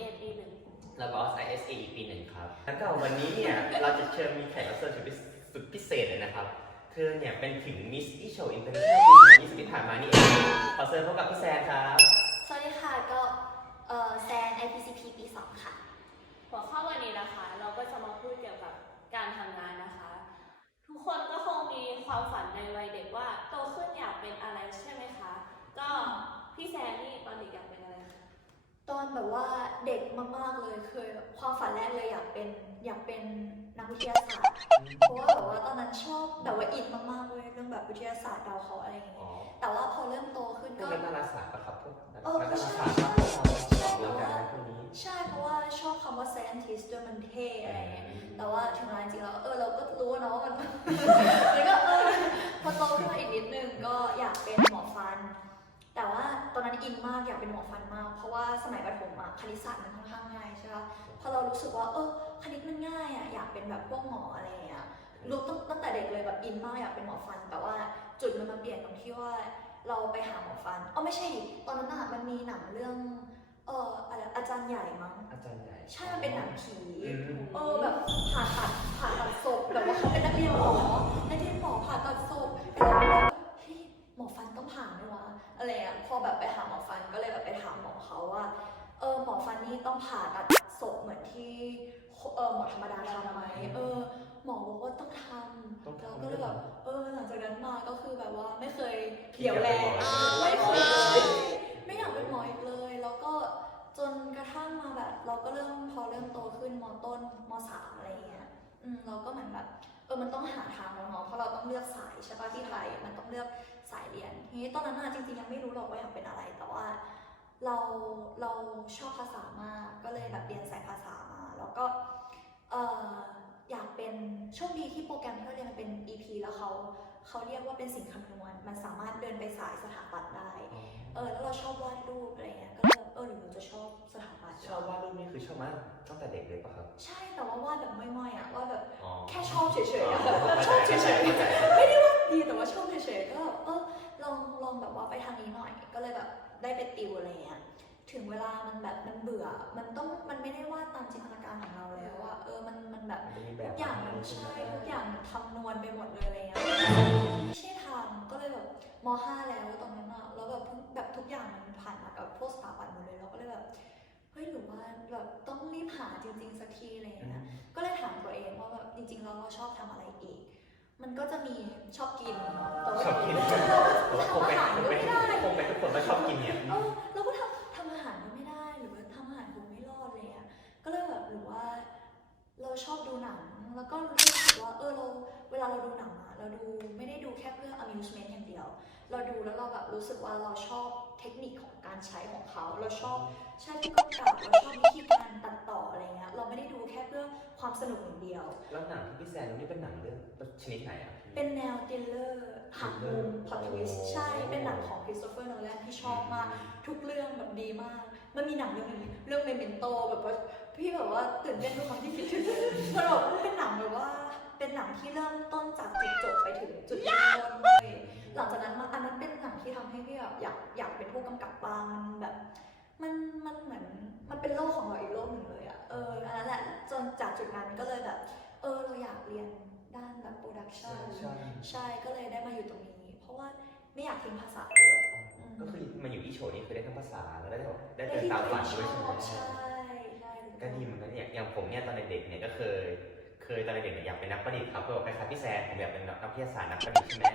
เอปีหนึ่งแล้วก็ ISE ปีหนึ่งครับ แล้วก็วันนี้เนี่ย เราจะเชิญมีแขกรับเชิญสุดพิสุดพิเศษเลยนะครับ เธอเนี่ยเป็นถึงมิสอีโชอินเตอร์เนชั่นแนลปี2020ที่ผ่านมานี่เอง ขอเชิญพบกับพี่แซนครับ สวัสดีค่ะก็เอ่อแซน IPCP ปี2ค่ะ หัวข้อวันนี้นะคะ เราก็จะมาพูดเกี่ยวกับการทำงานนะคะ ทุกคนก็คงมีความฝันในวัยเด็กว่าโตขึ้นอยากเป็นอะไรใช่ไหมคะ ก็พี่แซมนี่ตอนเด็กอยากเป็นอะไรคะ ตอนแบบว่าเด็กมากๆเลยเคยแบบความฝันแรกเลยอยากเป็นอยากเป็นนักวิทยาศาสตร์ เพราะว่าแบบว่าตอนนั้นชอบแบบว่าอินมากๆเลยเรื่องแบบวิทยาศาสตร์ดาวเคราะห์อะไรอย่างเงี้ยอ๋อแต่ว่าพอเริ่มโตขึ้นพวกก็นักดาราศาสตร์ปะครับพวกนักเออดาราใช่ศาสตร์ครับพวกเราออกกำลังกายพวกนี้ใช่เพราะว่าชอบคำว่า scientist ด้วยมันเท่อะไรอย่างเงี้ยแต่ว่าถึงเวลาจริงๆแล้วเออเราก็รู้เนาะมันแล้วก็เออพอโตขึ้นมาอีกนิดนึงก็อยากเป็นหมอฟัน แต่ว่าตอนนั้นอินมากอยากเป็นหมอฟันมาก เพราะว่าสมัยประถมอะคณิตศาสตร์มันค่อนข้างง่ายใช่ปะพอเรารู้สึกว่าเออคณิตมันง่ายอะอยากเป็นแบบพวกหมออะไรอย่างเงี้ยรู้ตั้งตั้งแต่เด็กเลยแบบอินมากอยากเป็นหมอฟัน แต่ว่าจุดมันมาเปลี่ยนตรงที่ว่าเราไปหาหมอฟันเออไม่ใช่ดิตอนนั้นอะมันมีหนังเรื่องเอออะไรอาจารย์ใหญ่มั้งอาจารย์ใหญ่ใช่มันเป็นหนังผีอืมเออแบบผ่าตัดผ่าตัดศพแบบว่าเขาเป็นนักเรียนหมอนักเรียนหมอผ่าตัดศพแต่เราแบบเฮ้ยหมอฟันต้องผ่าไหมวะ อะไรอะพอแบบไปหาหมอฟันก็เลยแบบไปถามหมอเขาว่าเออหมอฟันนี่ต้องผ่าตัดศพเหมือนที่เออหมอธรรมดาทำไหมเออ หมอบอกว่าต้องทต้องำเราทำก็เลยแบบเออหลังจากนั้นมาก็คือแบบว่าไม่เคยคิดเกี่ยวแรงอยากเป็นหมอไม่เคยไม่อยากเป็นหมออีกเลย แล้วก็จนกระทั่งมาแบบ เราก็เริ่มพอเริ่มโตขึ้นมต้นมสามอะไรอย่างเงี้ยอืมเราก็เหมือนแบบเออมันต้องหาทางแล้วเนาะเพราะเราต้องเลือกสายใช่ปะที่ไทยมันต้องเลือกสายเรียนทีนี้ตอนนั้นอะจริงๆยังไม่รู้หรอกว่าอยากเป็นอะไร แต่ว่าเราเราชอบภาษามากก็เลยแบบเรียนสายภาษามา แล้วก็เอออยากเป็นโชคดีที่โปรแกรมที่เราเรียนมันเป็น EP แล้วเขาเขาเรียกว่าเป็นสิ่งคำนวณ มันสามารถเดินไปสายสถาปัตย์ได้เออแล้วเราชอบวาดรูปอะไรเงี้ยก็เลยแบบเออหรือเราจะชอบสถาปัตย์ชอบวาดรูปนี่คือชอบมากตั้งแต่เด็กเลยปะครับ ใช่แต่ว่าวาดแบบไม่ๆอะวาดแบบอ๋อแค่ชอบเฉยๆอะอ๋อชอบเฉยเข้าใจๆไม่ได้ว่าดีแต่ว่าชอบเฉยๆก็แบบเออลองลองแบบว่าไปทางนี้หน่อยก็เลยแบบได้ไปติวอะไรเงี้ยถึงเวลามันแบบมันเบื่อ มันต้องมันไม่ได้วาดตามจินตนาการของเราแล้วว่าเออมันมันแบบมันจะมีแบทุบกอย่างมันใช่ทุกอย่างมันทำนวลไปหมดเลยอะไรเงี้ยไม่ใช่ทางก็เลยแบบ มห้าแล้วตอนนั้นอะแล้วแบบเพิ่งแบบทุกอย่างมันผ่านมากับพวกสถาปัตย์หมดเลยเราก็เลยแบบเฮ้ยหรือว่าแบบต้องรีบหาจริง ๆ สักทีอะไรอืเงี้มยก็เลยถามตัวเองว่าแบบจริงๆแล้วเราชอบทำอะไรอีก มันก็จะมีชอบกินเนาะแต่ว่าชอบกินเราคงทำเป็อานหารคก็งเป็นไม่ได้คงเป็นทุกคนก็ชอบกินเนี่ยเออเราก็ทำทำอาหารก็ไม่ได้หรือว่าทำอาหารคงไม่รอดเลยอะก็เลยแบบหรือว่า เราชอบดูหนังแล้วก็รู้สึกว่าเออเรา เวลาเราดูหนังอะเราดูไม่ได้ดูแค่เพื่อ amusement อย่างเดียว เราดูแล้วเราแบบรู้สึกว่าเราชอบเทคนิคของการใช้ของเขา เราชอบใช้ผู้กำกับเราชอบวิธีการตัดต่ออะไรเงี้ย เราไม่ได้ดูแค่เพื่อความสนุกอย่างเดียว แล้วหนังที่พี่แซนดูนี่เป็นหนังเรื่องชนิดไหนอะพี่เป็นแนวติลเลอร์หักมุมพอทวิสใช่ เป็นหนังของคริสโตเฟอร์โนแลนที่ชอบมาก ทุกเรื่องแบบดีมาก มันมีหนังเรื่องหนึงเรื่องเมเมนโตแบบว่า พี่แบบว่าตื่นเต้นทุกครั้งที่คิดถึงมันบอกว่าเป็นหนังแบบว่า เป็นหนังที่เริ่มต้นจากจุดจบไปถึงจุดเริ่มต้นเลยหลังจากนั้นมาอันนั้นเป็นหนังที่ทำให้พี่แบบอยากอยากเป็นผู้กำกับบ้างมันแบบ มันมันเหมือนมันเป็นโลกของเราอีกโลกหนึ่งเลยอะเอออันนั้นแหละจนจากจุดนั้นก็เลยแบบ เออเราอยากเรียนด้านแบบโปรดักชันใช่ใช่ก็เลยได้มาอยู่ตรงนี้ เพราะว่าไม่อยากทิ้งภาษาด้วยก็คือมันอยู่ที่โชว์นี่คือได้ทั้งภาษาแล้วได้แบบได้ได้เดินที่ตามตัวเอฝันงชด้วยอบใช่ไหมใช่ใช่ ก็ดีเหมือนกันเนี่ยอย่างผมเนี่ยตอนเด็กๆเนี่ยก็เคย เคยตอนเด็กๆเนี่ยอยากเป็นนักประดิษฐ์ครับก็แบบคล้ายๆพี่แซนผมอยากเป็นนักวิทยาศาสตร์นักประดิษฐ์ใช่ไหม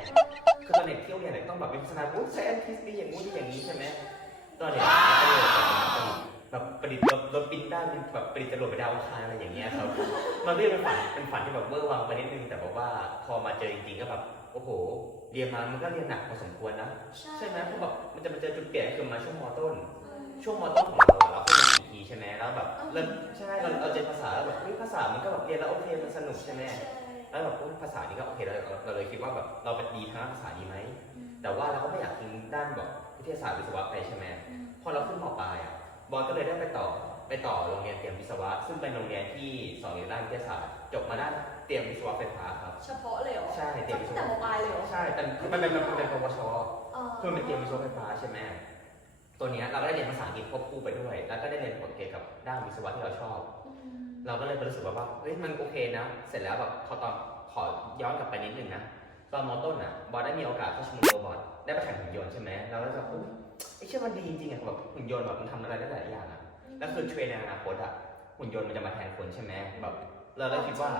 คือตอนเด็กเที่ยวเรียนเนี่ยต้องแบบวิพัฒนาอุ้ยใช้แอนทิสดีอย่างงู้นอย่างนี้ใช่ไหมตอนเด็กก็เลยแบบประดิษฐ์รถรถบินได้เป็นแบบประดิษฐ์จรวดไปดาวอังคารอะไรอย่างเงี้ยครับมันเรียกเป็นฝันเป็นฝันที่แบบเวอร์วังไปนิดนึงแต่บอกว่าพอมาเจอจริงๆก็แบบโอ้โห เรียนมามันก็เรียนหนักพอสมควรนะ ใช่ไหมเพราะแบบมันจะมาเจอจุดเปลี่ยนคือมาช่วงมต้น ช่วงมต้นของเราอะเราขึ้นมาทีใช่ไหมแล้วแบบเริ่มใช่เราเราเจอภาษาแล้วแบบเฮ้ยภาษามันก็แบบเรียนแล้วโอเคมันสนุกใช่ไหมแล้วแบบอุ๊ยภาษานี้ก็โอเคเราเราเราเลยคิดว่าแบบเราเป็นดีทางด้านภาษาดีไหมแต่ว่าเราก็ไม่อยากทิ้งด้านแบบวิทยาศาสตร์วิศวะไปใช่ไหมพอเราขึ้นมปลายอะบอลก็เลยได้ไปต่อไปต่อโรงเรียนเตรียมวิศวะ ซึ่งเป็นโรงเรียนที่สอนเกี่ยวกับด้านวิทยาศาสตร์จบมาด้านเตรียมวิศวะไฟฟ้าครับ เฉพาะเลยเหรอใช่เตรียมวิศตั้งแต่วะมปลายเลยเหรอใช่แต่มันเป็นมันเป็นปวชเออคือมันเป็นเตรียมวิศวะไฟฟ้าใช่ไหม ตัวเนี้ยเราก็ได้เรียนภาษาอังกฤษควบคู่ไปด้วย แล้วก็ได้เรียนผลเกี่ยวกับด้านวิศวะที่เราชอบอืมเราก็เลยรู้สึกว่าว่าเฮ้ยมันโอเคนะ เสร็จแล้วแบบพอตอนขอย้อนกลับไปนิดนึงนะตอนมอต้นอะบอสได้มีโอกาสเข้าชมรมโรบอทได้ไปแข่งหุ่นยนต์ใช่ไหมเราก็จะแบบอุ๊ยไอ้เชื่อมันดีจริงๆอะแบบหุ่นยนต์แบบมันทำอะไรได้หลายอย่างอะแล้วคือเทรนในอนาคตอะหุ่นยนต์มันจะมาแทนคนใช่ไหมแบบเราเลยคิดว่า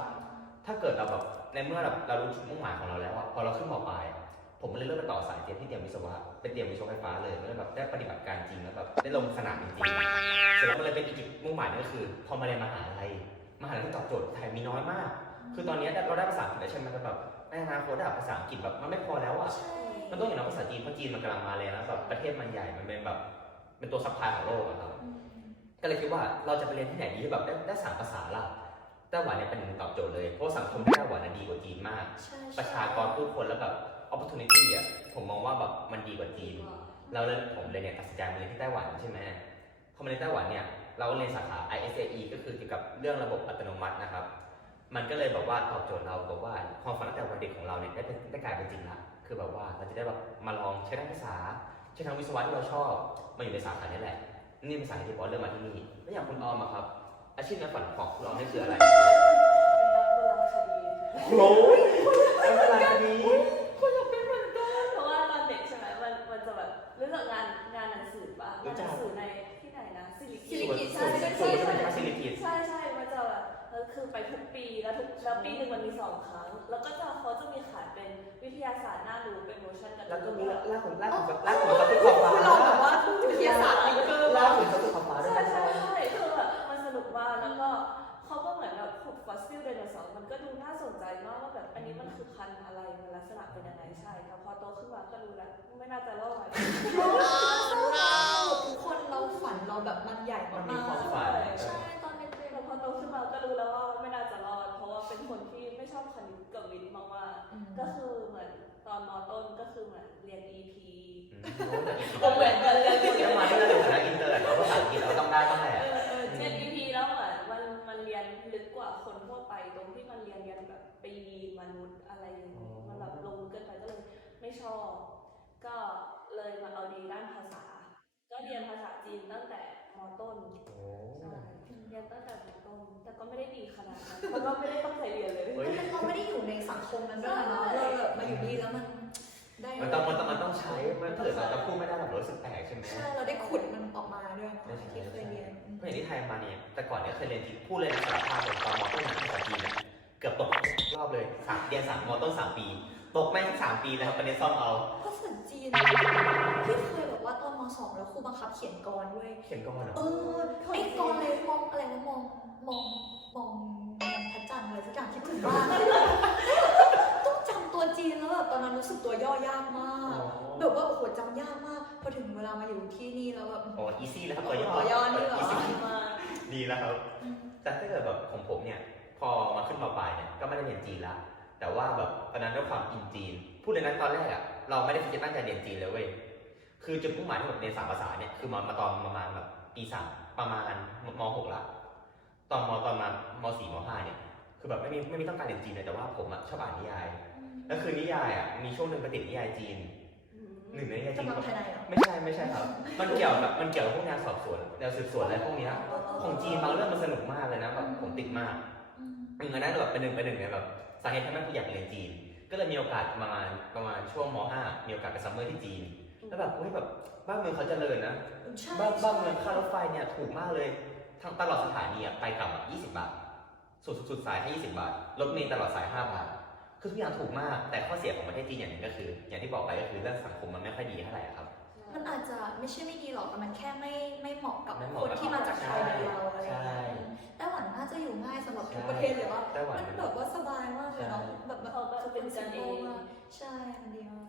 ถ้าเกิดเราแบบในเมื่อแบบเรารู้จุดมุ่งหมายของเราแล้วอะพอเราขึ้นมปลายอะผมก็เลยเลือกไปต่อสายเตรียมที่เตรียมวิศวะ เป็นเตรียมวิศวะไฟฟ้าเลยแล้วแบบได้ปฏิบัติการจริงแล้วแบบได้ลงสนามจริงๆเสร็จแล้วมันเลยเป็นอีกจุดมุ่งหมายนั่นก็คือ พอมาเรียนมหาลัยมหาลัยที่ตอบโจทย์ไทยมีน้อยมาก คือตอนนี้เราได้ภาษาอังกฤษแล้วใช่ไหมแต่แบบในอนาคตอะภาษาอังกฤษแบบมันไม่พอแล้วอะใช่มันต้องอย่างน้อยภาษาจีนเพราะจีนมันกำลังมาเลยนะแบบประเทศมันใหญ่มันเป็นแบบเป็นตัวซัพพลายของโลกอะครับอืมก็เลยคิดว่าเราจะไปเรียนที่ไหนดีที่แบบได้ได้สามภาษาล่ะไต้หวันเนี่ยเป็นตอบโจทย์เลยเพราะว่าสังคมที่ไต้หวันน่ะดีกว่าจีนมากใช่ประชากรผู้คนแล้วแบบ opportunity อะผมมองว่าแบบมันดีกว่าจีนเราเลยผมเลยเนี่ยตัดสินใจมาเรียนที่ไต้หวันใช่ไหมพอมาเรียนไต้หวันเนี่ยเราก็เรียนสาขา ISAE ก็คือเกี่ยวกับเรื่องระบบอัตโนมัตินะครับ มันก็เลยแบบว่าตอบโจทย์เราบอกว่าความฝันตั้งแต่วันเด็กของเราเนี่ยได้เป็นได้กลายเป็นจริงละคือแบบว่าเราจะได้แบบมาลองใช้ด้านภาษาใช้ทางวิศวะที่เราชอบมาอยู่ในสาขานี้แหละ นี่เป็นสาขาที่บอสเลือกมาที่นี่แล้วอย่างคุณออมอะครับ อาชีพในฝันของคุณออมนี่คืออะไรเป็นนักโบราณคดีโอ้ คือไปทุกปีแล้วทุกแล้วปีหนึ่งมันมีสองครั้ง แล้วก็จะเขาจะมีขายเป็นวิทยาศาสตร์น่ารู้เป็นโมชั่นกันแล้วก็มีลากผมลากผมลากผมกับตุ๊กขอบฟ้าคุณเราแบบว่าวิทยาศาสตร์นี่คือลากผมกับตุ๊กขอบฟ้าด้วใช่ยใช่ใช่คือแบบมันสนุกมากแล้วก็เขาก็เหมือนแบบขุดฟอสซิลไดโนเสาร์มันก็ดูน่าสนใจมากว่าแบบอันนี้มันคือพันธุ์อะไรมันลักษณะเป็นยังไงใช่แต่พอโตขึ้นมาก็รู้แล้วไม่น่าจะรอด ก็คือเหมือนตอนมต้นก็คือเหมือนเรียน EP ก็เหมือนกันเลยเดี๋ยวมาที่เราในฐานะอินเตอร์เราภาษาอังกฤษเราต้องได้บ้างแหละเออเออเรียน EP แล้วเหมือนมันมันเรียนลึกกว่าคนทั่วไปตรงที่มันเรียนเรียนแบบปีมนุษย์อะไรอย่างนี้มันแบบลงเกินไปก็เลยไม่ชอบ ก็เลยมาเอาดีด้านภาษา ก็เรียนภาษาจีนตั้งแต่มต้นโอ้ใช่เรียนตั้งแต่มต้นแต่ก็ไม่ได้ดีขนาดนั้นเพราะก็ไม่ได้ตั้งใจเรียนเลย เฮ้ย สังคมนั้นด้วยนะเนาะเราแบบมาอยู่นี่แล้วมันได้มันต้องมันต้องมันต้องใช้ มันเผื่อเราจะพูดไม่ได้แบบรู้สึกแปลกใช่ไหมใช่เราได้ขุดมันออกมาด้วยเนาะที่เคยเรียนอืมเพราะอย่างที่ไทยมาเนี่ย แต่ก่อนเนี่ยเคยเรียนจีนพูดเลยนะสารภาพเลยตอนมต้นหนังภาษาจีนเนี่ยเกือบตกรอบเลยสามเรียนสามมต้นสามปี ตกแม่งสามปีแล้วครับประเด็นซ่อมเอาภาษาจีนที่เคยแบบว่าตอนมสองแล้วครูบังคับเขียนกรด้วยเขียนก่อนเหรอเออไอ้กรเลยมองอะไรนะมองมองมอง มองพระจันทร์อะไรสักอย่างคิดถึงบ้านต้องจำตัวจีนแล้วแบบตอนนั้นรู้สึกตัวย่อยากมากแบบว่าโอ้โหจำยากมากพอถึงเวลามาอยู่ที่นี่แล้วแบบโอ้อีซี่แล้วครับตัวย่อตัวย่อนี่เหรอ easy มาดีแล้วครับ แต่ถ้าเกิดแบบของผมเนี่ย พอมาขึ้นมาปลายเนี่ยก็ไม่ได้เรียนจีนละแต่ว่าแบบตอนนั้นด้วยความอินจีน พูดเลยนะตอนแรกอะเราไม่ได้คิดจะตั้งใจเรียนจีนเลยเว้ยคือจุดมุ่งหมายที่ผมเรียนสามภาษาเนี่ยคือมามาตอนประมาณแบบปีสามประมาณมหกละตอนมตอนมามสี่มห้าเนี่ย คือแบบไม่มีไม่มีต้องการเรียนจีนเลยแต่ว่าผมอะชอบอ่านนิยาย แล้วคือนิยายอะมีช่วงหนึ่งไปติดนิยายจีนหนึ่งในนิยายจีน กำลังภายในเหรอ ไม่ใช่ไม่ใช่ครับ มันเกี่ยวกับมันเกี่ยวกับพวกงานสอบสวนแนวสืบสวนอะไรพวกเนี้ยของจีนบางเรื่องมันสนุกมากเลยนะแบบผมติดมากอืมอืมอันนั้นแบบเป็นหนึ่งเป็นหนึ่งในแบบสาเหตุทำให้ผมอยากเรียนจีน ก็เลยมีโอกาสประมาณประมาณช่วงม .5 มีโอกาสไปซัมเมอร์ที่จีน แล้วแบบเฮ้ยแบบบ้านเมืองเขาเจริญนะ ใช่บ้านบ้านเมืองค่ารถไฟเนี่ยถูกมากเลยทั้งตลอดสถานีอะไปกลับอะ20 บาท สุดสุดสายให้20 บาท รถเมล์ตลอดสาย 5 บาท คือทุกอย่างถูกมาก แต่ข้อเสียของประเทศจีนอย่างหนึ่งก็คือ อย่างที่บอกไปก็คือเรื่องสังคมมันไม่ค่อยดีเท่าไหร่อะครับ มันอาจจะไม่ใช่ไม่ดีหรอกแต่มันแค่ไม่ไม่เหมาะกับไม่เหคมาะนกับที่มาจากไทยแบบเราอะไรอย่างใช่เงี้ยไต้หวันน่าจะอยู่ง่ายสำหรับทุกใช่ประเทศเลยว่าไต้หวัน มันแบบว่าสบายมากเลยเนาะใช่แบบแบบเขาก็เป็นกันเองมากใช่มันดีมาก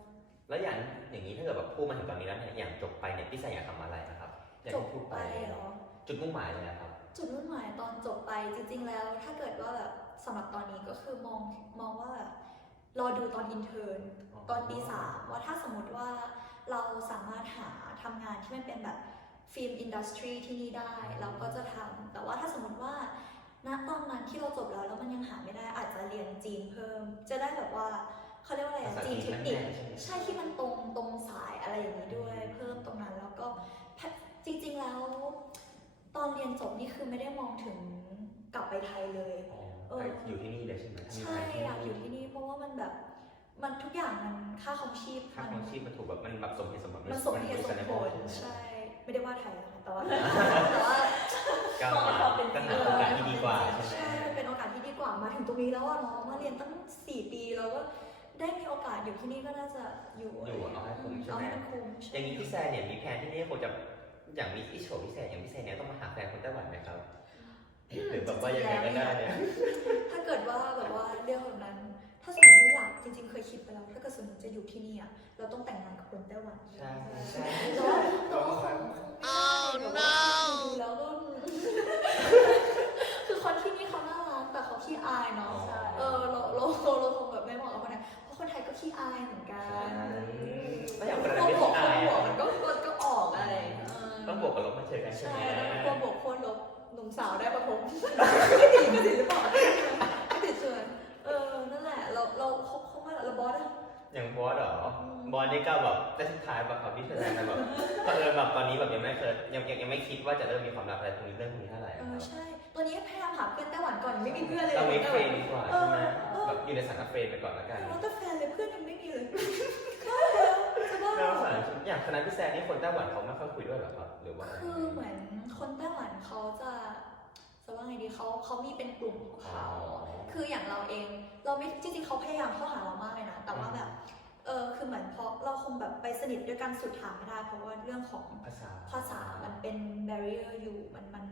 แล้วอย่างอย่างนี้ถ้าเกิดแบบพูดมาถึงตอนนี้แล้วเนี่ยอย่างจบไปเนี่ยพี่สายอยากทำอะไรนะครับอย่างจบที่พูดไปเหรอ จุดมุ่งหมายเลยนะครับ จุดมุ่งหมายตอนจบไปจริง ๆ แล้ว ถ้าเกิดว่าแบบสำหรับตอนนี้ก็คือมองมองว่าแบบรอดูตอนอินเทอร์นตอนปีสามว่าถ้าสมมติว่าเราสามารถหาทำงานที่มันเป็นแบบฟิล์มอินดัสทรีที่นี่ได้ เราก็จะทำแต่ว่าถ้าสมมติว่าณตอนนั้นที่เราจบแล้วแล้วมันยังหาไม่ได้อาจจะเรียนจีนเพิ่ม จะได้แบบว่าเขาเรียกว่าอะไรอะภาษาจีนจีเทนคนิคแน่ๆใช่ไหมใช่ที่มันตรงตรงสายอะไรอย่างนี้ด้วย เพิ่มตรงนั้นแล้วก็ พองถึงกลับไปไทยเลย อ๋อเออไปอยู่ที่นี่เลยใช่ไหมใช่อยากอยู่ที่นี่เพราะว่ามันแบบมันทุกอย่างมันค่าครองชีพค่าครองชีพมันถูกแบบมันแบบสมเหตุสมผลมันสมเหตุสมผลใช่ไหมใช่ไม่ได้ว่าไทยนะคะแต่ว่าแต่ว่าก้าวมาก็หาโอกาสที่ดีกว่าใช่ไหมใช่มันเป็นโอกาสที่ดีกว่ามาถึงตรงนี้แล้วอะเนาะมาเรียนตั้งสี่ปีแล้วก็ได้มีโอกาสอยู่ที่นี่ก็น่าจะอยู่อยู่เอาให้คุ้มใช่ไหมเอาให้มันคุ้มอใช่ย่างนี้พี่แซนเนี่ยมีแผนที่นี่คงจะ อย่างมีที่โฉพี่แซนอย่างพี่แซนเนี่ยต้องมาหาแฟนคนไต้หวันไหมครับหรือแบบว่ายังไงก็ได้เนี่ยถ้าเกิดว่าแบบว่าเรื่องแบบนั้น ถ้าสมมติว่าอยากจริง ๆ เคยคิดไปแล้วถ้าเกิดสมมติจะอยู่ที่นี่อะเราต้องแต่งงานกับคนไต้หวันใช่ใช่แต่ว่าแต่ว่าคงคงไม่ได้แบบว่าดูแล้วก็ แบบได้สุดท้ายแบบครับพี่แซนแบบเผอิญแบบตอนนี้แบบยังไม่เคยยังยังยังไม่คิดว่าจะเริ่มมีความรักอะไรตรงนี้เรื่องนี้เท่าไหร่เอคอรับใช่ ตัวนี้พยายามหาเพื่อนไต้หวันก่อนยังไม่มีเพื่อนเลยต้องมีไต้เฟหรวันนดีกว่าเอใช่อไหมเออแบบอยู่ในสถานะเฟรนไปก่อนละกันแล้วแต่แฟนเลยเพื่อนยังไม่มีเลยจะบ้าแล้วสารอย่างคณะพี่แซนนี่คนไต้หวันเขาไม่ค่อยคุยด้วยเหรอครับหรือว่า คือเหมือนคนไต้หวันเขาจะจะว่าไงดีเขาเขามีเป็นกลุ่มของเขา คืออย่างเราเอง เราไม่จริงๆเขาพยายามเข้าหาเรามากเลยนะ แต่ว่าแบบ เออคือเหมือนเพราะเราคงแบบไปสนิทด้วยกันสุดทางไม่ได้ เพราะว่าเรื่องของภาษาภาษามันเป็น barrier อยู่มันมัน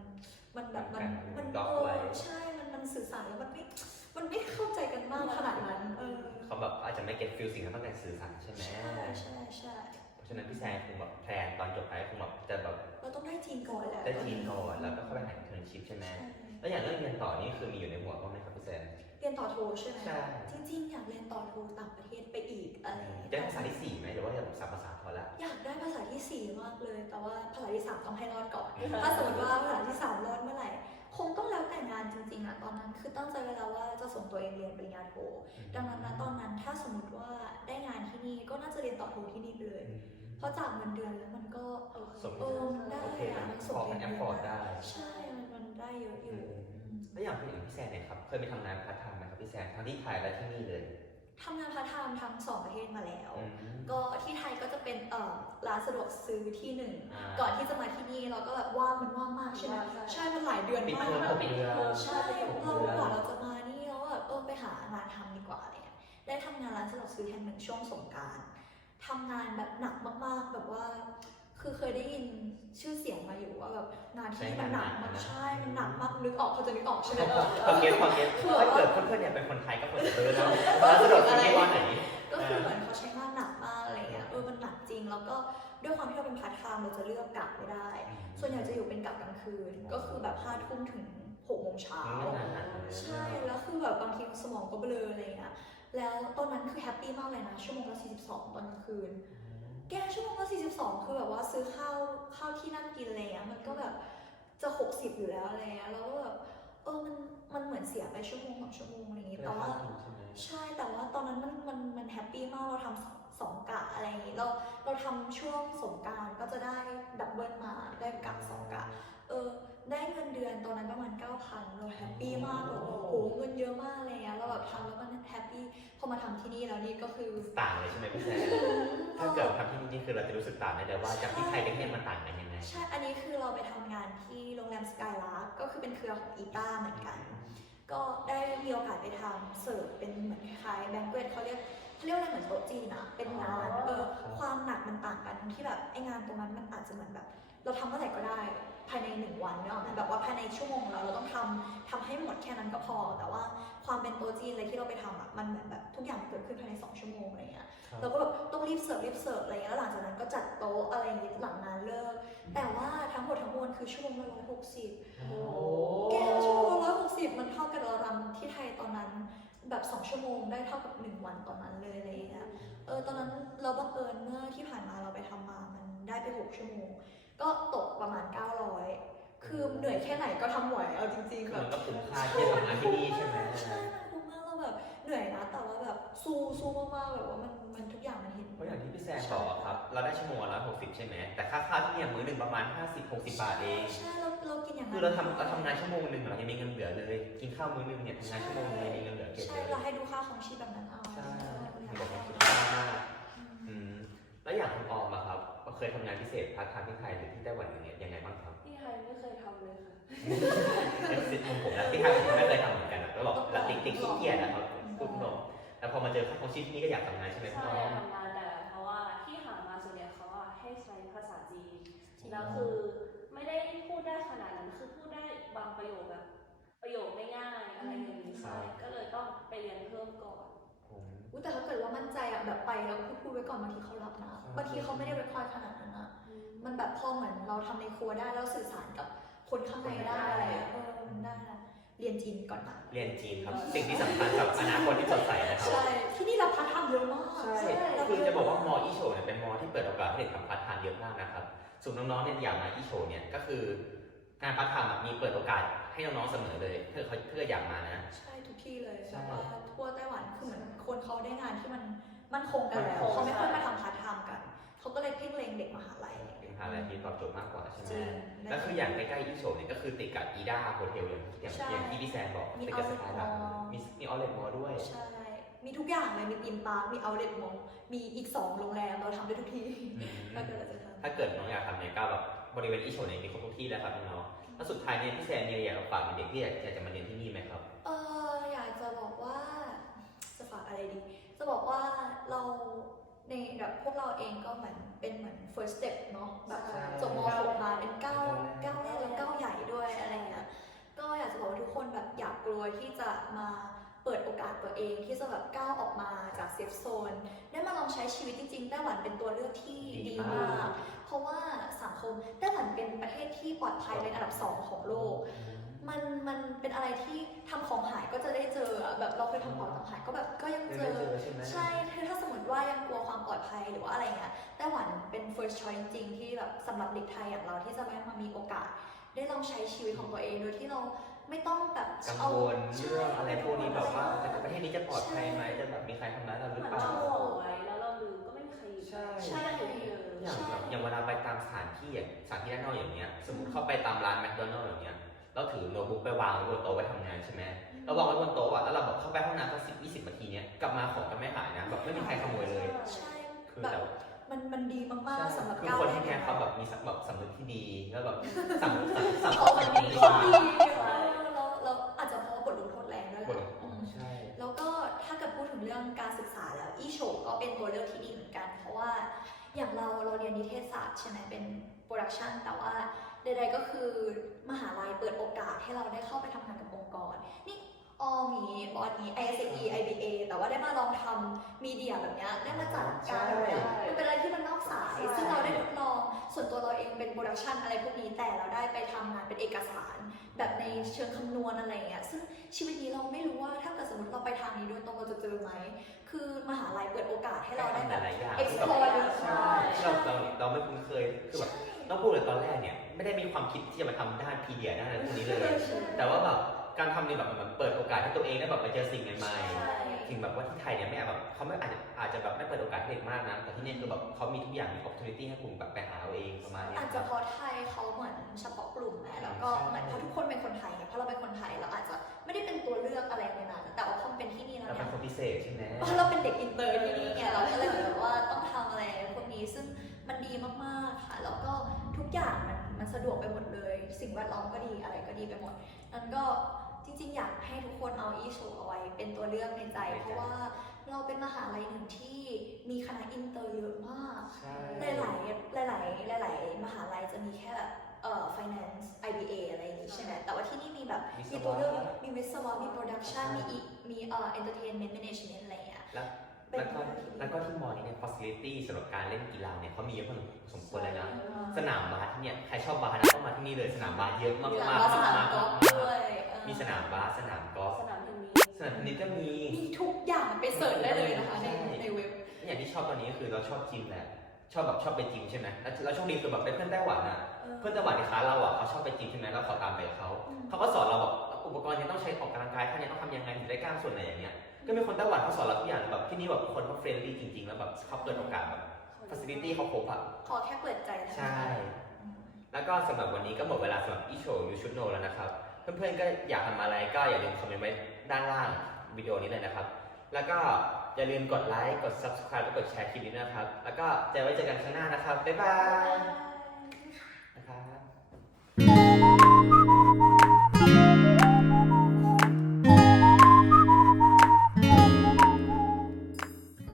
มันแบบมันมัมันนเอ block ไว้อใช่มันมันสื่อสารแล้วมันไม่มันไม่เข้าใจกันมากขนาดนั้นเออเขาแบบอาจจะไม่เก็ตฟิลสิ่งที่ต้องการสื่อสารใช่ไหมใช่ใช่ใช่เพราะฉะนั้นพี่แซนคงแบบแพลนตอนจบไปคงแบบจะแบบเราต้องได้จีนก่อนแหละได้ทีมก่อนแล้วก็เข้าไปหาอินเทอร์นชิพใช่ไหมใช่แล้วอย่างเรื่องเรียนต่อนี่คือมีอยู่ในหัวบ้างไหมครับพี่แซนเรียนต่ อโทใช่ไหมใช่ จริงๆ อยากเรียนต่อโทต่างประเทศไปอีกอะไรอย่างเงี้ยได้ภาษาที่สี่ไหมหรือว่าอยากสามภาษาพอละอยากได้ภาษาที่สี่มากเลย แต่ว่าภาษาที่สามต้องให้รอดก่อน ถ้าสมมติว่าภาษาที่สามรอดเมื่อไหร่ คงต้องแล้วแต่งานจริงๆอะตอนนั้นคือตั้งใจไว้แล้วว่าจะส่งตัวเองเรียนปริญญาโท ดังนั้นนะตอนนั้นถ้าสมมติว่าได้งานที่นี่ก็น่าจะเรียนต่อโทที่นี่ไปเลย เพราะจากเงินเดือนแล้วมันก็โอเคสมเออมันได้โอเคอะนะมันพส่งอเรีกัยนนแอฟฟอร์ดได้ ใช่ มันมันได้เยอะอยู่อืม แล้วอย่างผู้หญิงพี่แซนเนี่ยครับ เคยไปทำงานพาร์ทไทม์ไหม ครับพี่แซนทั้งที่ไทยและที่นี่เลยทำงานพาร์ทไทม์ทั้งสองประเทศมาแล้วอืมก็ที่ไทยก็จะเป็นเอ่อร้านสะดวกซื้อที่หนึ่งอ่าก่อนที่จะมาที่นี่เราก็แบบว่างมันว่างมากใช่ไหมใช่ใช่มันหลายเดือนปิดมาเทอมกหกเดือนใช่เรากว่าเราจะมานี่แล้วแบบเออไปหางานทำดีกว่าอะไรเงี้ยได้ทำงานร้านสะดวกซื้อแห่งหนึ่งช่วงสงกรารทำงานแบบหนักมากๆ แบบว่า คือเคยได้ยินชื่อเสียงมาอยู่ว่าแบบงานที่นี่มันหนักมากใช่ มันหนักมากนึกออกเขาจะนึกออกใช่ไหมเออ พอเก็ตพอเก็ตถ้าเกิดเพื่อนๆเนี่ยเป็นคนไทยก็ควรจะรู้แล้วแล้วสะดวกซื้อที่ว่าไหน ก็คือเหมือนเขาใช้งานหนักมากอะไรเงี้ย เออ มันหนักจริง แล้วก็ด้วยความที่เราเป็นพาร์ทไทม์เราจะเลือกกะไม่ได้ ส่วนใหญ่จะอยู่เป็นกะกลางคืน ก็คือแบบห้าทุ่มถึงหกโมงเช้า ใช่ แล้วคือแบบบางทีสมองก็เบลออะไรเงี้ย แล้วตอนนั้นคือแฮปปี้มากเลยนะ ชั่วโมงละ42ตอนกลางคืน แกชั่วโมงละ42 คือแบบว่าซื้อข้าวข้าวที่นั่งกินอะไรเงี้ยมันก็แบบจะ 60 อยู่แล้วอะไรเงี้ยแล้วก็แบบเออมันมันเหมือนเสียไปชั่วโมงสองชั่วโมงอะไรอย่างงี้แต่ว่าใช่แต่ว่าตอนนั้นมันมันมันแฮปปี้มากเราทำสองสองกะอะไรอย่างงี้เราเราทำช่วงสงกรารก็จะได้ดับเบิลมาได้กะสองกะเออ ได้เงินเดือนตอนนั้นประมาณ 9,000เราแฮปปี้มากแบบโอ้โหเงินเยอะมากอะไรเงี้ยเราแบบทำแล้วมันแฮปปี้พอมาทำที่นี่แล้วนี่ก็คือ ต่างเลยใช่ไหมพี่แซนถ้าเกิดทำที่นี่คือเราจะรู้สึกต่างได้เลยว่าจากที่ไทยกับที่นี่มันต่างกันยังไงใช่ อันนี้คือเราไปทำงานที่โรงแรมสกายลาร์ก็คือเป็นเครือของอีต้าเหมือนกัน ก็ได้มีโอกาสไปทำเสิร์ฟเป็นเหมือนคล้ายๆแบงเกตเขาเรียกเขาเรียกว่าอะไรเหมือนโต๊ะจีนอะเป็นงานเออความหนักมันต่างกันตรงที่แบบไองานตรงนั้นมันอาจจะเหมือนแบบ เราทำเมื่อไหร่ก็ได้ ภายในหนึ่งวันเนาะแบบว่าภายในชั่วโมงเราเราต้องทำทำให้หมดแค่นั้นก็พอ แต่ว่าความเป็นโต๊ะจีนอะไรที่เราไปทำอะมันเหมือนแบบทุกอย่างเกิดขึ้นภายในสองชั่วโมงอะไรเงี้ยเราก็แบบต้องรีบเสิร์ฟรีบเสิร์ฟอะไรเงี้ยแล้วหลังจากนั้นก็จัดโต๊ะอะไรอย่างงี้หลังงานเลิก แต่ว่าทั้งหมดทั้งมวลคือชั่วโมงละร้อยหกสิบโอ้แกชั่วโมงละร้อยหกสิบมันเท่ากับเรารำที่ไทยตอนนั้นแบบสองชั่วโมงได้เท่ากับหนึ่งวันตอนนั้นเลยอะไรเงี้ยเออตอนนั้นเราบังเอิญเมื่อที่ผ่านมาเราไปทำมามันได้ไปหกชั่วโมง ก็ตกประมาณ 900 คือเหนื่อยแค่ไหนก็ทำไหวเอาจริงๆคือแบบมันก็คุ้มค่าที่จะทำงานที่นี่ใช่ไหม ใช่มันคุ้มมากเราแบบเหนื่อยนะแต่ว่าแบบสู้สู้มากๆแบบว่ามันมันทุกอย่างมันเห็น เพราะอย่างที่พี่แซนบอกอะครับ เราได้ชั่วโมงละหกสิบใช่ไหม แต่ค่าข้าวที่เนี่ยมื้อหนึ่งประมาณห้าสิบหกสิบบาทเอง ใช่เราเรากินอย่างคือเราทำเราทำงานชั่วโมงหนึ่งเรายังมีเงินเหลือเลย กินข้าวมื้อหนึ่งเนี่ยทำงานชั่วโมงหนึงยังมีเงินเหลือเก็บใช่เลย เราให้ดูค่าของชีพแบบนั้นเอาใช่เออมีเราแต่ให้ความดูสุขมากอืมอืม แล้วอย่างคุณออมอะครับ เคยทำงานพิเศษพาร์ทไทม์ที่ไทยหรือที่ไต้หวันเนี่ยยังไงบ้างครับที่ไทยไม่เคยทำเลยค่ะเป็นสิทธิ์ของผมนะที่ไทยผมไม่เคยทำเหมือนกันอะแล้วบอกแล้วติดติดขี้เกียจนะครับพูดตรงแล้วพอมาเจอค่าของชีพที่นี่ก็อยากทำงานใช่ไหมพี่ใช่ออมทำงานแต่เพราะว่าที่หามาส่วนใหญ่เขาอะให้ใช้ภาษาจีน แล้วคือไม่ได้พูดได้ขนาดนั้นคือพูดได้บางประโยคแบบประโยคไม่ง่ายอะไรอย่างนี้ใช่ก็เลยต้องไปเรียนเพิ่มก่อนผม อุ๊ยแต่ถ้าเกิดว่ามั่นใจอะแบบไปแล้วพูดพูดไว้ก่อนบางทีเขารับนะใช่บางทีเขาไม่ได้ require ขนาดนั้นอะมันแบบพอเหมือนเราทำในครัวได้แล้วสื่อสารกับคนข้างในได้อะไรอะเออมันได้นะเรียนจีนก่อนนะเรียนจีนครับ สิ่งที่สำคัญกับอนาคตที่สดใสนะครับ ใช่ ที่นี่เราพัฒนาเยอะมาก ใช่คือจะบอกว่ามออีโชเนี่ยเป็นมอที่เปิดโอกาสให้เด็กทำพาร์ทไทม์เยอะมากนะครับส่วนน้องๆเนี่ยอยากมาอีโชเนี่ยก็คืองานพาร์ทไทม์อะมีเปิดโอกาสให้น้องๆเสมอเลยถ้าเขาถ้าเกิดอยากมานะ ใช่ ทุกที่เลยใช่ แบบว่าทั่วไต้หวันคือเหมือนคนเขาได้งานที่มันมั่นคงกันแล้มั่วนคงเขาไม่ค่อยมาทำพาร์ทไทม์กัน เขาก็เลยเพ่งเล็งเด็กมหาลัยเป็นมหาลัยที่ตอบโจทย์มากกว่าใช่ไหมจริงแล้วคืออย่างใกล้ๆอีโชเนี่ยก็คือติดกับอีด้าโฮเทลอย่างอย่างใช่อย่างที่พี่แซนบอกมีติดกับส outlet กายไลน์ mall มีมีออเลตมอลด้วย ใช่ มีทุกอย่างเลย มีตีมปาร์คมีเอาเล็ตมองมีอีกสองโรงแรมเราทำได้ทุกที่อืมถ้าเกิดเราจะทำ ถ้าเกิดน้องอยากทำเนี่ยก็แบบบริเวณอีโชเนี่ยมีครบทุกที่แล้วครับน้องๆแล้วสุดท้ายเนี่ยพี่แซนเนี่ยอยากฝากเด็กๆที่อยากอยากจะมาเรียนที่นี่ไหมครับ เอออยากจะบอกว่าจะฝากอะไรดี จะบอกว่าเราในแบบพวกเราเองก็เหมือนเป็นเหมือน first step เนาะแบบใช่ จบม .6 มาเป็นก้าวก้าวแรกแล้วก้าวใหญ่ด้วยอะไรเงี้ยก็อยากจะบอกว่าทุกคนแบบอย่ากลัวที่จะมาเปิดโอกาสตัวเอง ที่จะแบบก้าวออกมาจากเซฟโซนได้มาลองใช้ชีวิตจริงๆไต้หวันเป็นตัวเลือกที่ดีดีมามาก ก เพราะว่าสังคมไต้หวันเป็นประเทศที่ปลอดภัยเป็นอันดับสองของโลกมั นมันเป็นอะไรที่ทำของหายก็จะได้เจออะแบบเราเคยทำของต่างหายก็แบบก็ยังไม่เจได้อเจอใช่ไหมใช่คือถ้าสมมติว่ายังกลัวความปลอดภัยหรือว่าอะไรเงี้ยไต้หวันเป็น first choice จริงๆที่แบบสำหรับเด็กไทยอย่างเราที่จะได้มามีโอกาส ได้ลองใช้ชีวิตของตัวเองโดยที่เราไม่ต้องแบบกังเอาวลเรื่องอะไรพวกนี้แบบว่าประเทศนี้จะปลอดภัยไหมจะแบบมีใครทำร้ายเราหเหรือมือนเปล่าเราห่วงไว้แล้วเราลืมก็ไม่มีใครอยู่ใช่ใช่ไม่มีเลยอย่างแบบอย่างเวลาไปตามสถานที่อย่างสถานที่ด้านนอกอย่างเงี้ย สมมติเข้าไปตามร้านแมคโดนัลล์อย่างเงี้ย เราถือโน้ตบุ๊กไปวางไว้บนโต๊ะไว้ทำงานใช่ไหมเราวางไว้บนโต๊ะอะแล้วเราแบบเข้าไปห้องน้ำสักสิบยี่สิบนาทีเนี้ยกลับมาของก็ไม่หายนะแบบไม่มีใครขโมยเลย ใช่คือแบบแต่มันมันดีมากๆสำหรับคือก้าวคนแรที่กเนี่ยเขาแบบมีสักแบบสำนึกที่ดีแล้วแบบสำนึกสำนึกสังสำคนึมกมันดีดีกคว่านดีแล้วแล้วอาจจะเพราะบทลงโทษแรงด้วยแหบทละอืมใช่ แล้วก็ถ้าเกิดพูดถึงเรื่องการศึกษาแล้วอีโฉก็เป็นตัวเลือกที่ดีเหมือนกัน เพราะว่าอย่างเราเราเรียนนิเทศศาสตร์ใช่ไหมเป็นโปรดักชันแต่ว่า ใดๆก็คือมหาลัยเปิดโอกาสให้เราได้เข้าไปทำงานกับองค์กร นี่ออมีบอลนี้ ISE IBA แต่ว่าได้มาลองทำมีเดียแบบเนี้ยได้มาจัดการแบบเนี้ยมันเป็นอะไรที่มันนอกสาย ซึ่งเราได้ทดลอง ส่วนตัวเราเองเป็นโปรดักชันอะไรพวกนี้ แต่เราได้ไปทำงานเป็นเอกสาร แบบในเชิงคำนวณอะไรอย่างเงี้ย ซึ่งชีวิตนี้เราไม่รู้ว่าถ้าเกิดสมมติเราไปทางนี้โดยตรงเราจะเจอไหม คือมหาลัยเปิดโอกาสให้เราได้หแบบลายๆอย่าง explore ใช่ที่เราเราเราไม่คุ้นเคย คือแบบ ต้องพูดเลยตอนแรกเนี่ยไม่ได้มีความคิดที่จะมาทำด้านพีเดียด้านอะไรพวกนี้เลย แต่ว่าแบบการทำเนี่ยแบบมันเปิดโอกาสให้ตัวเองได้แบบไปเจอสิ่งใหม่ๆถึงแบบว่าที่ไทยเนี่ยไม่อาจแบบเขาไม่อาจจะอาจจะแบบไม่เปิดโอกาสให้เด็กมากนะแต่ที่เนี่ยคือแบบเขามีทุกอย่างมี opportunity ให้คุณแบบไปหาเอาเองประมาณเนี้ยอาจคจะรับ เพราะไทยเขาเหมือนเฉพาะกลุ่มแหละแล้วก็เหมือนเพราะทุกคนเป็นคนไทยไงเพราะเราเป็นคนไทยเราอาจจะไม่ได้เป็นตัวเลือกอะไรในนั้นแต่ว่าพอเป็นที่นี่แล้วเราเนี่เป็นยคนพิเศษใช่ไหม เพราะเราเป็นเด็กอินเตอร์ที่นี่ไงเราก็เลยเหมือนแบบว่าต้องทำอะไรพวกนี้ซึ่ง มันดีมากๆค่ะแล้วก็ทุกอย่างมันมันสะดวกไปหมดเลย สิ่งแวดล้อมก็ดีอะไรก็ดีไปหมดนั้นก็จริงๆ อยากให้ทุกคนเอาอีโชเอาไว้ เป็นตัวเลือกในใจ เพราะว่าเราเป็นมหาลัยหนึ่งที่มีคณะอินเตอร์เยอะมากใช่หลายๆ หลายๆ หลาย ๆ มหาลัยจะมีแค่แบบเอ่อ finance IBA อะไรอย่างงี้ใช่ไหมแต่ว่าที่นี่มีแบบ มีตัวเลือก มีวิศวะมี production มีอีมีเอ่อ entertainment management อะไรอย่างเงี้ย แล้วเป็นแล้วก็ตัวเลือกที่ดีแล้วก็ที่มอนี้เนี่ย facility สำหรับการเล่นกีฬาเนี่ยเขามีเยอะพอสมควรเลยนะ สนามบาสที่เนี่ยใครชอบบาสนะต้องมาที่นี่เลยสนามบาสเยอะมากมีๆหลังว่าสนามมากกอล์ฟๆด้วยเออมีสนามบาสสนามกอล์ฟสนามเทนนิสสนามเทนนิสก็มีมีทุกอย่างไปเสิร์ชได้เลยนะคะในใช่ในเว็บอย่างที่ชอบตอนนี้ก็คือเราชอบจิมแหละชอบแบบชอบไปจิมใช่ไหมแล้วแล้วโชคดีคือแบบเป็นเพื่อนไต้หวันอะเพื่อนไต้หวันในคลาสเราอะเขาชอบไปจิมใช่ไหมเราขอตามไปกับเขาอืมเขาก็สอนเราแบบอุปกรณ์เนี่ยต้องใช้ออกกำลังกายท่าเนี่ยต้องทำยังไงถึงได้กล้ามส่วนไหนอย่างเงี้ย ก็มีคนไต้หวันเขาสอนเราทุกอย่างแบบที่นี่แบบคนเขาเฟรนลี่จริง ๆ แล้วแบบเขาเปิดโอกาสแบบฟัสซิลิตี้เขาครบอะขอแค่เปิดใจนะใช่ แล้วก็สำหรับวันนี้ก็หมดเวลาสำหรับอีโชยูชุดโนแล้วนะครับ เพื่อนๆก็อยากทำอะไรก็อย่าลืมคอมเมนต์ไว้ด้านล่างวิดีโอนี้เลยนะครับ แล้วก็อย่าลืมกดไลค์ กด subscribe และกดแชร์คลิปนี้นะครับ แล้วก็เจอไว้เจอกันครั้งหน้านะครับ บ๊ายบายบ๊ายบายนะครับ